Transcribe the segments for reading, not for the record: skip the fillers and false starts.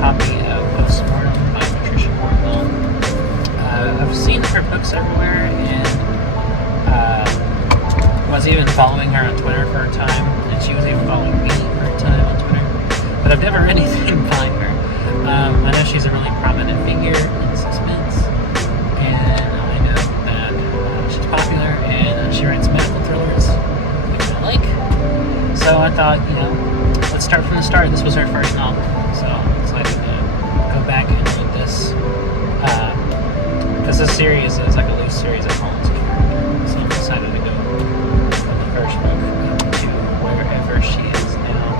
copy of Postmortem by Patricia Morgenthau. I've seen her books everywhere, and was even following her on Twitter for a time, and she was even following me for a time on Twitter. But I've never read anything by her. I know she's a really prominent figure in suspense, and I know that she's popular, and she writes medical thrillers, which I like. So I thought, let's start from the start. This was her first novel, so I'm excited to go back and read this. Because this series is like a loose series of Holmes' character, so I'm excited to go from the first book to wherever she is now.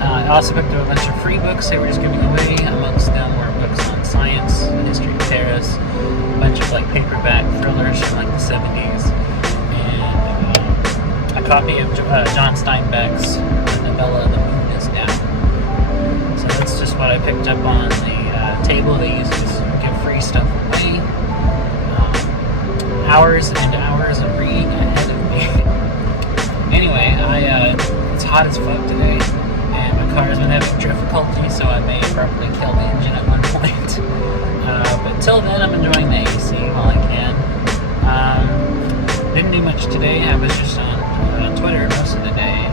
I also picked up a bunch of free books they were just giving away. Amongst them were books on science, the history of Paris, a bunch of like paperback thrillers from like the 70s, and a copy of John Steinbeck's novella The Moon is Down. So that's just what I picked up on the table. They used to give free stuff away. Hours and hours of reading ahead of me. Anyway, it's hot as fuck today, and my car has been having difficulty, so I may abruptly kill the engine at one point. But till then, I'm enjoying the AC while I can. Didn't do much today. I was just on Twitter most of the day.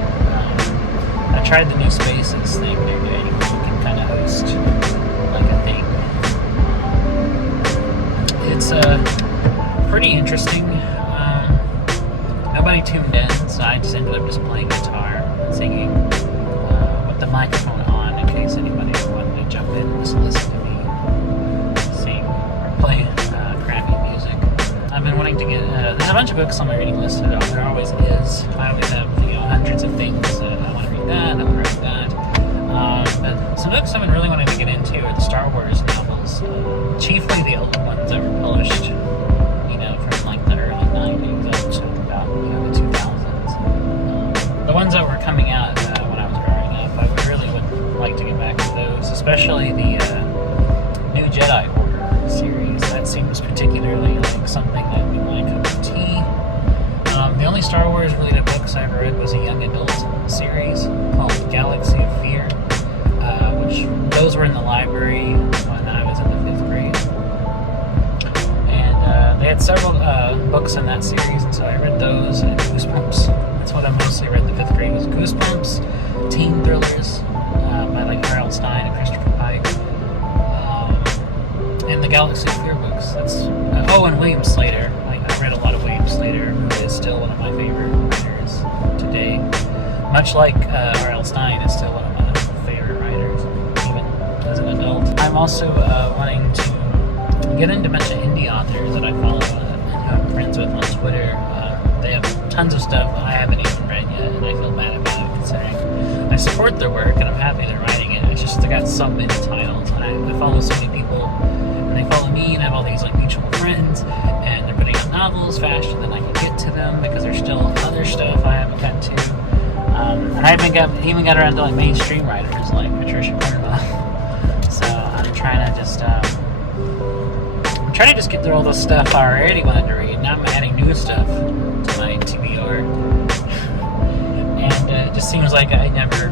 I tried the new Spaces thing they're doing. You can kind of host like a thing. It's pretty interesting. Nobody tuned in, so I just ended up just playing guitar and singing with the microphone on in case anybody wanted to jump in and just listen to me sing or play crappy music. I've been wanting to get there's a bunch of books on my reading list. There always is. I always have hundreds of things. I want to read that, I want to read that. But some books I've been really wanting to get into are the Star Wars novels, chiefly the old ones that were published, from like the early 90s up to about the 2000s. The ones that were coming out when I was growing up, I really would like to get back to those, especially the New Jedi Order series. That seems particularly like something that would be my cup of tea. The only Star Wars related books I ever read was a young adult series called Galaxy of Fear, which those were in the library when I was in the 5th grade. And they had several books in that series, and so I read those, and Goosebumps. That's what I mostly read in the 5th grade, was Goosebumps, teen thrillers by like R.L. Stine and Christopher Pike, and the Galaxy of Fear books. That's and William Slater. I read a lot of William Slater, who is still one of my favorite writers today. Much like R.L. Stine is still one of my favorite writers, even as an adult. I'm also wanting to get into a bunch of indie authors that I follow and I'm friends with on Twitter. They have tons of stuff I haven't even read yet, and I feel bad about it considering I support their work and I'm happy they're writing it. It's just they got so many titles, and I follow so many people, and they follow me, and I have all these like mutual friends, and they're putting out novels faster than I can get to them because there's still other stuff I haven't got to. And I even got around to like mainstream writers like Patricia Morgenthau. So I'm trying to just get through all the stuff I already wanted to read. Now I'm adding new stuff to my TBR, and it just seems like I never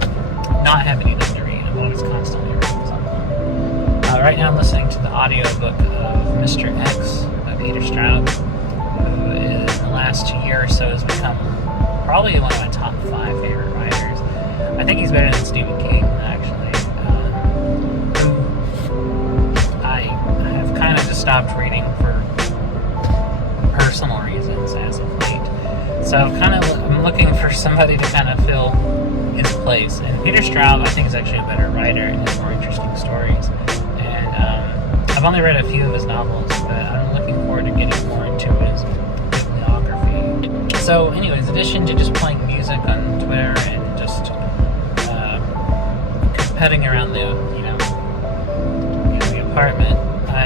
not have anything to read. I'm always constantly reading something. Right now I'm listening to the audiobook of Mr. X by Peter Straub, who in the last year or so has become probably one of my top 5 favorite writers. I think he's better than Stephen King, actually. Who I have kind of just stopped reading for personal reasons as of late. So I'm looking for somebody to kind of fill his place. And Peter Straub, I think, is actually a better writer and has more interesting stories. And I've only read a few of his novels, but I'm looking forward to getting more into his bibliography. So anyways, in addition to just playing music on Twitter and just heading around the apartment, I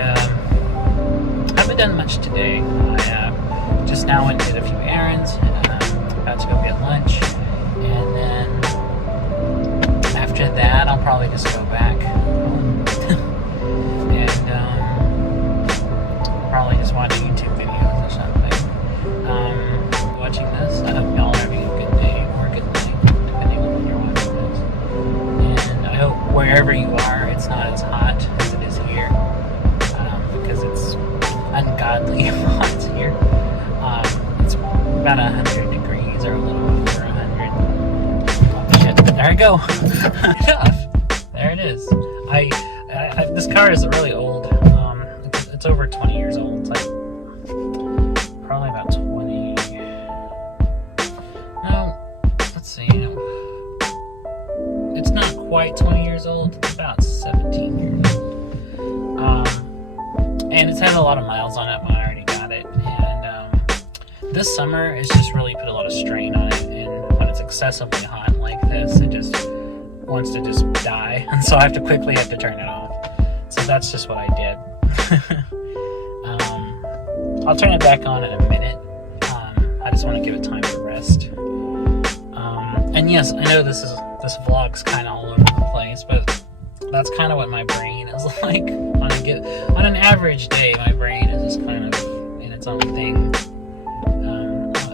haven't done much today. I just now went and did a few errands, and I'm about to go get lunch, and then after that I'll probably just go back home and probably just watch YouTube videos or something. Watching this, I hope y'all are having a good day or a good night, depending on when you're watching this. wherever you are, it's not as hot as it is here, because it's ungodly hot here. It's about 100 degrees or a little over 100. Oh, shit. There I go. There it is. This car is really old. It's over 20 years old. It's like probably about 20. No, let's see. It's not quite 20 years old. It's about 17 years old. And it's had a lot of miles on it when I already got it. And this summer, it's just really put a lot of strain on it. And when it's excessively hot like this, it just wants to just die. And so I have to turn it off. So that's just what I did. I'll turn it back on in a minute. I just want to give it time to rest. And yes, I know this vlog's kind of all over the place, but that's kind of what my brain is like on an average day. My brain is just kind of in its own thing.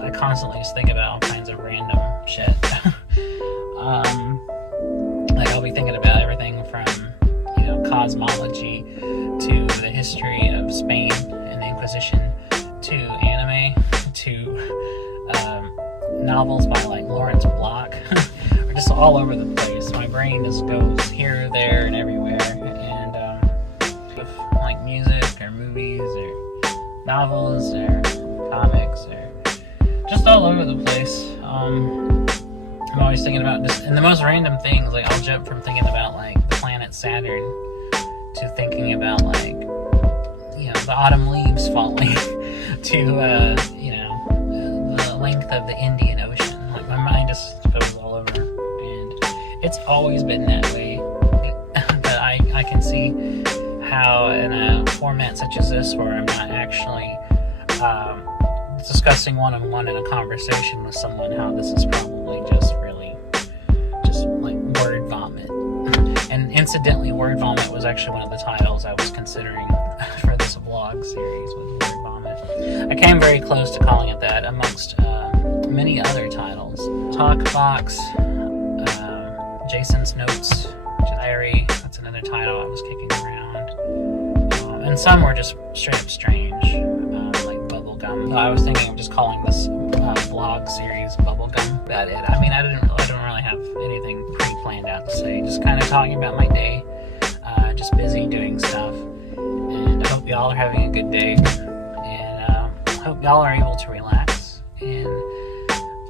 I constantly just think about all kinds of random shit. Like I'll be thinking about everything from cosmology to the history of Spain and the Inquisition to anime to novels by like Lawrence Block. Or just all over the place. My brain just goes here, there, and everywhere. And like music or movies or novels or comics or just all over the place. I'm always thinking about just in the most random things. Like I'll jump from thinking about like the planet Saturn to thinking about like the autumn leaves falling to the length of the Indian Ocean. Like my mind just goes all over, and it's always been that way. But I can see how in a format such as this, where I'm not actually discussing one-on-one in a conversation with someone, how this is probably just like word vomit. And incidentally, word vomit was actually one of the titles I was considering for this vlog series, with word vomit. I came very close to calling it that amongst many other titles. Talkbox, Jason's Notes, Diary, that's another title I was kicking around. And some were just straight up strange, like Bubblegum. I was thinking of just calling this vlog series Bubblegum. About it. I mean, I don't really have anything pre-planned out to say. Just kind of talking about my day. Just busy doing stuff. And I hope y'all are having a good day. And I hope y'all are able to relax. And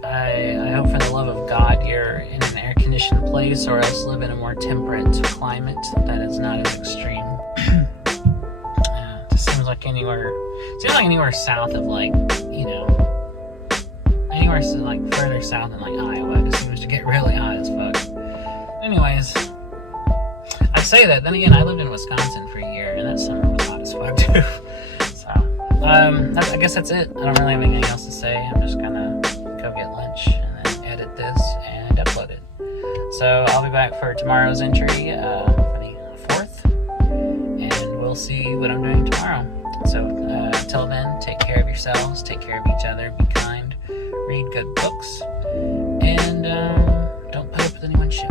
I hope for the love of God you're in an air-conditioned place, or else live in a more temperate climate that is not as extreme. It seems like anywhere south of anywhere like further south than like Iowa, it just seems to get really hot as fuck. Anyways, I say that, then again, I lived in Wisconsin for a year, and that summer was hot as fuck too. So, I guess that's it. I don't really have anything else to say. I'm just gonna go get lunch and then edit this and upload it. So I'll be back for tomorrow's entry for the 4th, and we'll see what I'm doing tomorrow. So until then, take care of yourselves, take care of each other, be kind, read good books, and don't put up with anyone's shit.